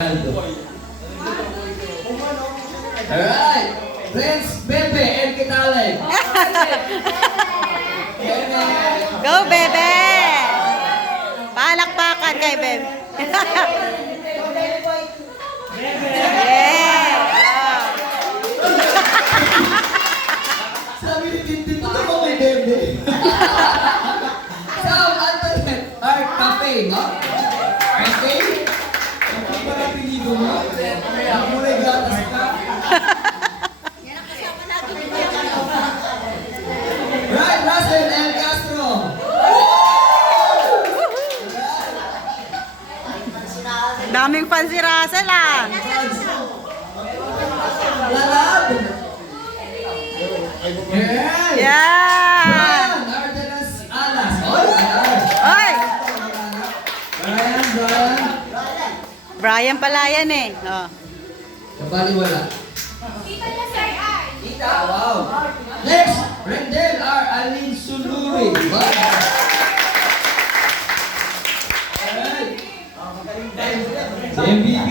Alright, Prince Bebe and Kitale. Go, Bebe! Palakpakan kay Bebe. Yeah! Sabi ni Tintin, ito ko may Bebe. Sam, Antoinette, Art Cafe, no? Cafe? Ang parang pilido mo. Ang mulay gatas ka. Right, Russell and Castro. Daming fan si Russell, ah. Lalab. Yeah. Yeah! Brian Ardenas Alas. Oy, Oy! Brian. Brian pala yan eh. Oh. Kabaliwala. Kita, wow. Next, Rendel R. Alin Suluri. MVP.